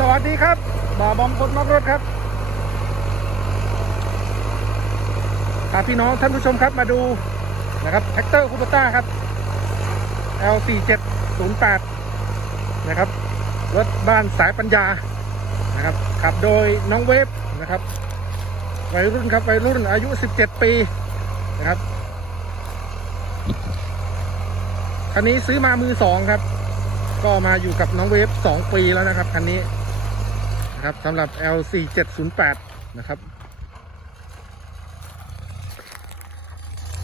สวัสดีครับบ่าวบอมคนนอกรถครับพาพี่น้องท่านผู้ชมครับมาดูนะครับแท็กเตอร์คูปต้าครับ L4708 นะครับ รถบ้านสายปัญญานะครับขับโดยน้องเวฟนะครับวัยรุ่นครับวัยรุ่นอายุ 17 ปีนะครับคันนี้ซื้อมามือสองครับ ก็มาอยู่กับน้องเวฟ2ปีแล้วนะครับคันนี้ นะครับสำหรับ L4708 นะครับ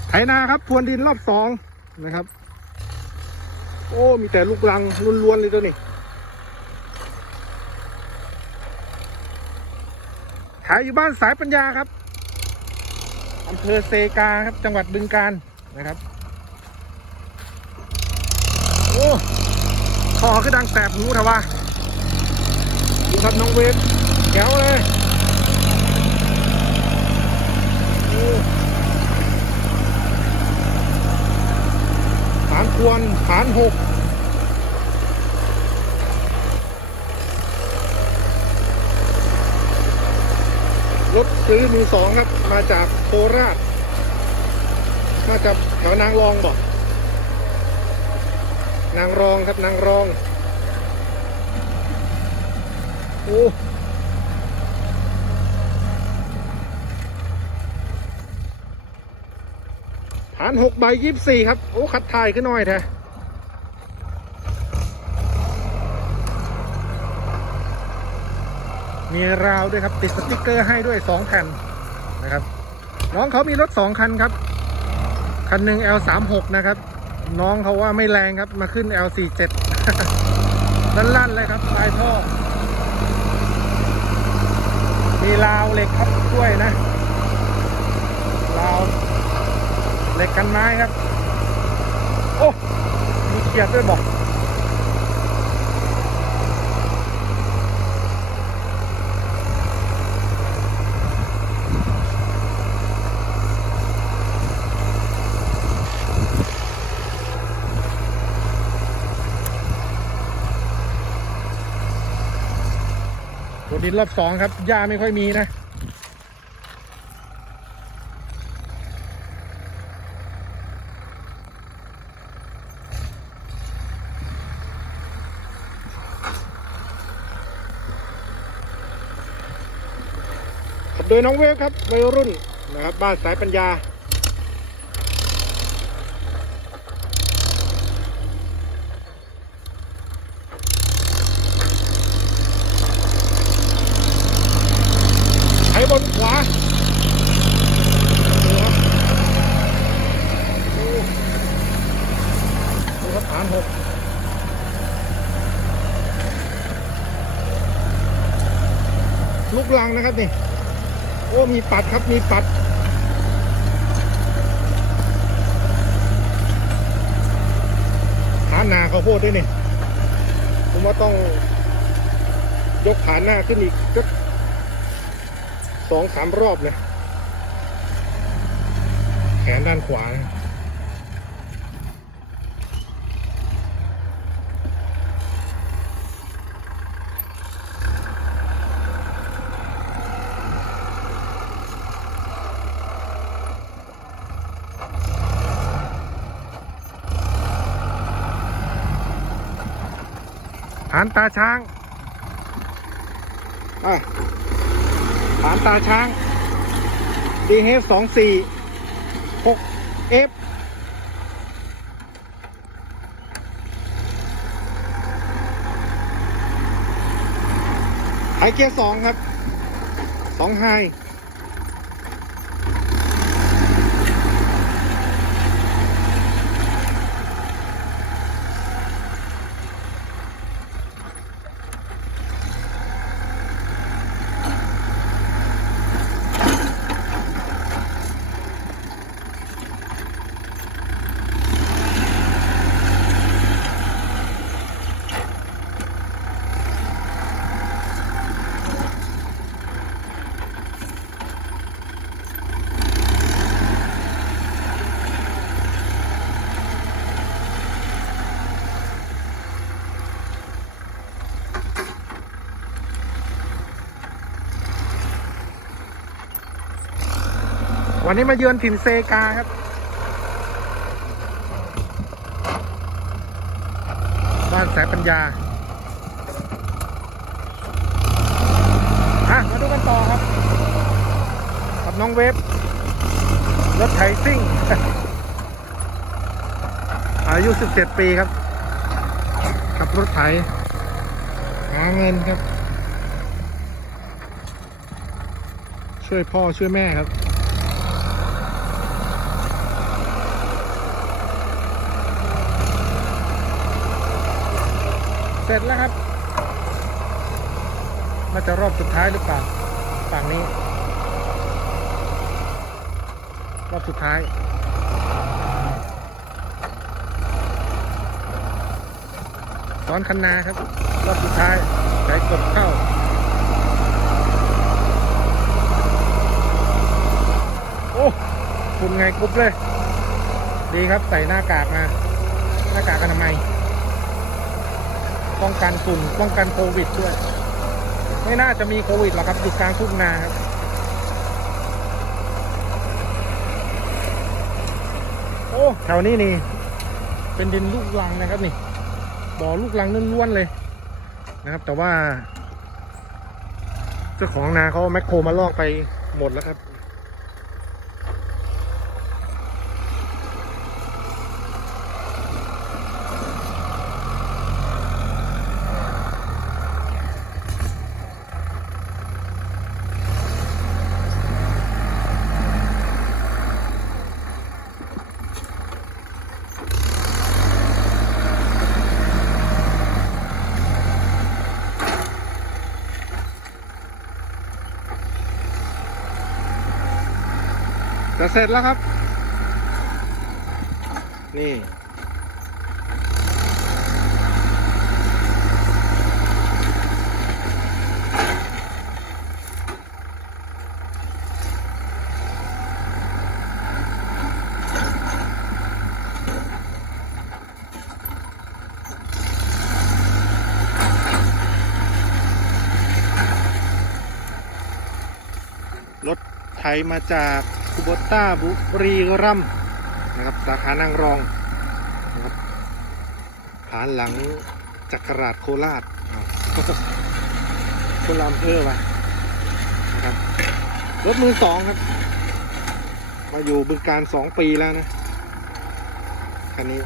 ไถนาครับพรวนดินรอบสองนะครับ โอ้ มีแต่ลูกลังล้วนๆเลยตัวนี้ขายอยู่บ้านสายปัญญาครับอำเภอเซกาครับ จังหวัดบึงกาฬนะครับ โอ้คอคือดังแสบหูเถอะวะดู ครับน้องเวฟแก้วเลยฐานควรฐานหกรถซื้อมือสองครับ มาจากโคราช มาจากแถวนางรองบอก นางรองครับนางรอง โอ้ฐานหกใบยี่สิบสี่ครับ โอ้ขัดถ่ายขึ้นหน่อยแท้มีราวด้วยครับ ติดสติกเกอร์ให้ด้วยสองแผ่นนะครับ น้องเขามีรถสองคันครับ คันหนึ่ง L36 นะครับ น้องเขาว่าไม่แรงครับมาขึ้น L47 ลั่นๆเลยครับปลายท่อ มีราวเหล็กครับด้วยนะราวเหล็กกันไม้ครับ โอ้ มีเขียดด้วยบอกินรอบสองครับหญ้าไม่ค่อยมีนะ โดยน้องเวฟครับวัยรุ่นนะครับบ้านสายปัญญา นขวาดูครับฐานหกลูกลังนะครับนี่โอ้มีปัดครับมีปัดฐานหนาเขาวโพดด้วยนี่ผมว่าต้องยกฐานหน้าขึ้นอีกสัก สองสามรอบเลย แขนด้านขวานะฐานตาช้าง อะ ฐานตาช้าง DH สองสี่หก F ไอเกียร์สองครับสองไฮ วันนี้มาเยือนถิ่นเซกาครับ บ้านแสปัญญาอะมาดูกันต่อครับ กับน้องเวฟรถไถซิ่ง อายุ 17 ปีครับขับรถไถหาเงินครับ ช่วยพ่อช่วยแม่ครับ เสร็จแล้วครับน่าจะรอบสุดท้ายหรือเปล่าฝั่งนี้ รอบสุดท้ายซ้อนคันนาครับ รอบสุดท้ายใช้กดเข้าโอ้คุณไงกรุ๊บเลย ดีครับใส่หน้ากากมา หน้ากากอนามัย ป้องกันฝุ่นป้องกันโควิดด้วย ไม่น่าจะมีโควิดหรอกครับอยู่กลางทุ่งนาครับโอ้แถวนี้นี่ เป็นดินลูกลังนะครับนี่บ่อลูกลังล้วนๆเลยนะครับ แต่ว่า เจ้าของนาเขาเอาแมคโครมาลอกไปหมดแล้วครับ จะเสร็จแล้วครับ นี่ รถไถมาจาก คูโบต้าบุรีรัมนะครับสาขานางรองนะครับฐานหลังจักรราชโคราชอ้าวคนลำเภอไปนะครับรถมือสองครับ มาอยู่บึงการสองปีแล้วนะคันนี้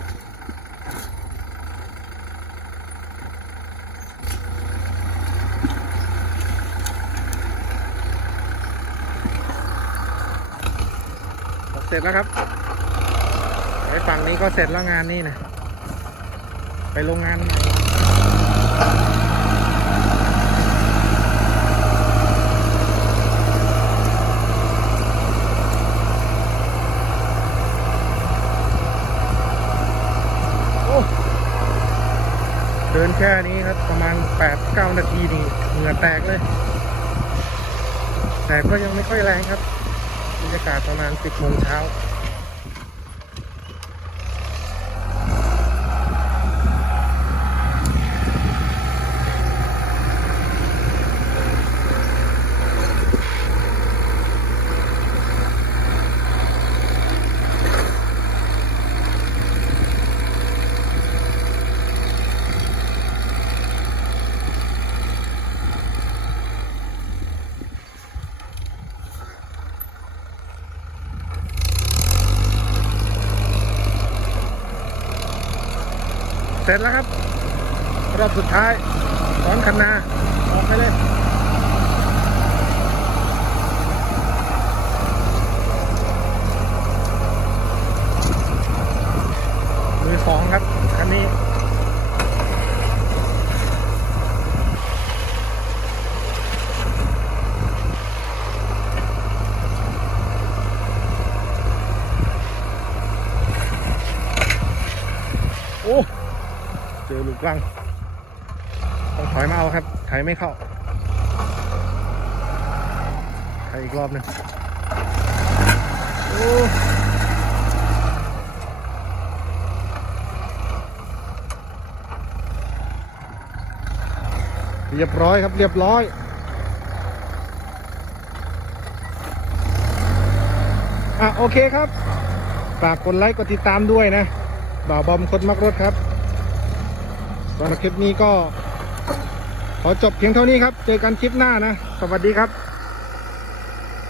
เสร็จแล้วครับไอ้ฝั่งนี้ก็เสร็จแล้วงานนี่นะไปโรงงานเดินแค่นี้ครับประมาณ 8-9 นาทีนี่เหงื่อแตกเลย แต่ก็ยังไม่ค่อยแรงครับ รรยากาศประมาณ 10โมงเช้า สร็จแล้วครับ รอบสุดท้ายขอนคันนาออกไปเลย มือสองครับ คันนี้ โอ้ เจอลูกลังต้องถอยมาเอาครับไถไม่เข้าถอยอีกรอบหนึ่งโอ้เรียบร้อยครับเรียบร้อยอะโอเคครับฝากกดไลค์กดติดตามด้วยนะบ่าวบอมคนมักรถครับำหรับคลิปนี้ก็ ขอจบเพียงเท่านี้ครับ เจอกันคลิปหน้านะ สวัสดีครับ